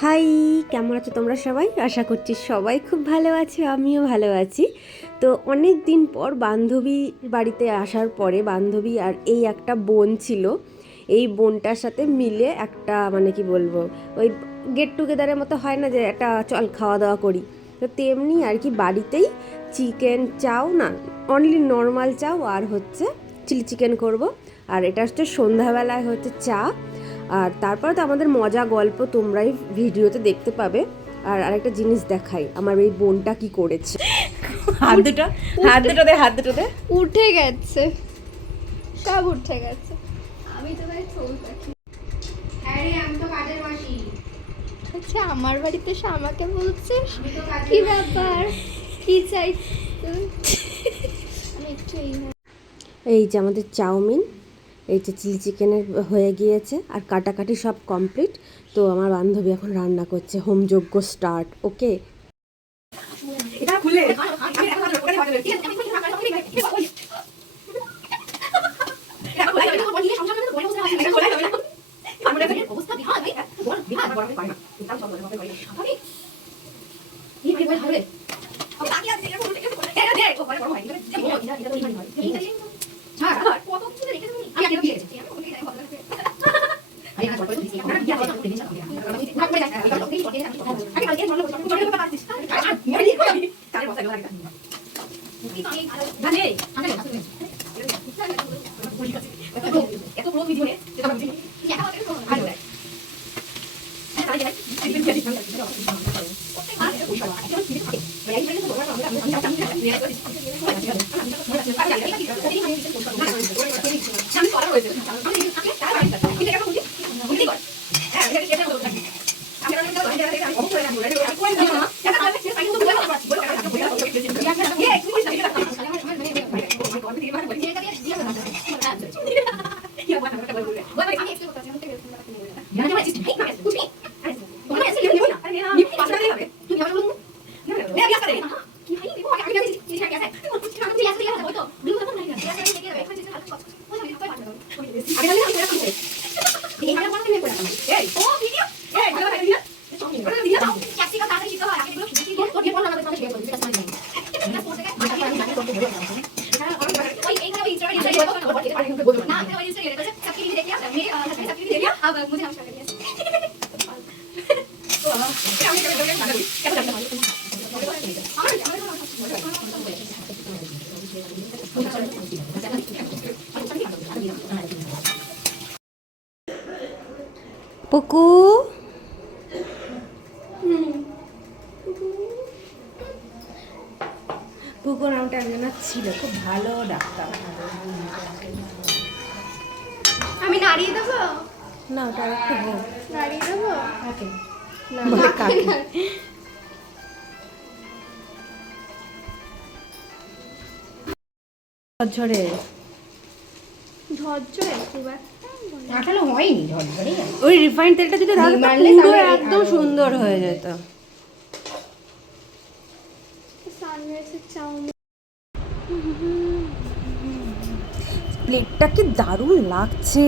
High, কেমন আছো তোমরা সবাই? আশা করছি সবাই খুব ভালো আছো, আমিও ভালো আছি। তো অনেক দিন পর বান্ধবী বাড়িতে আসার পরে বান্ধবী আর এই একটা বোন ছিল, এই বোনটার সাথে মিলে একটা মানে কি বলবো, ওই গেট টুগেদারের মতো হয় না যে একটা চল খাওয়া দাওয়া করি, তো তেমনি আর কি বাড়িতেই চিকেন চাও না, অনলি নর্মাল চাও আর হচ্ছে চিলি চিকেন করব। আর এটা হচ্ছে সন্ধ্যাবেলায় হচ্ছে চা, আর তারপরে তো আমাদের মজা গল্প তোমরাই ভিডিওতে দেখতে পাবে। আর আরেকটা জিনিস দেখাই, আমার এই বোনটা কি করেছে। হাত দুটো হাত দুটো দে। উঠে গেছে, সব উঠে গেছে। আমি তো ভাই চলতেছি। হ্যাঁ রে, আমি তো কাজের মাসি। আচ্ছা, আমার বাড়িতে এসে আমাকে বলছিস কি ব্যাপার, কি চাই? আমি একটু এই যে আমাদের চাউমিন, এই যে চিলি চিকেনের হয়ে গিয়েছে, আর কাটাকাটি সব কমপ্লিট। তো আমার বান্ধবী এখন রান্না করছে, হোমযজ্ঞ স্টার্ট। ওকে, এটা খুলে পুকু পুকু নামটা একজন ছিল, খুব ভালো ডাক্তার। আমি নাড়িয়ে দেবো, না ওটা একটু হোক। নাড়িয়ে দেবো। ওকে, না, বলে কাকে? ঝরে ঝরঝরে খুব একটা আঠালো হয়নি ঝরঝরে। ওই রিফাইন্ড তেলটা যদি ঢালো তো মারলে পুরো তাহলে একদম সুন্দর হয়ে যেত। সানরাইসের চাউমিন। প্লেটটা কি দারুণ লাগছে।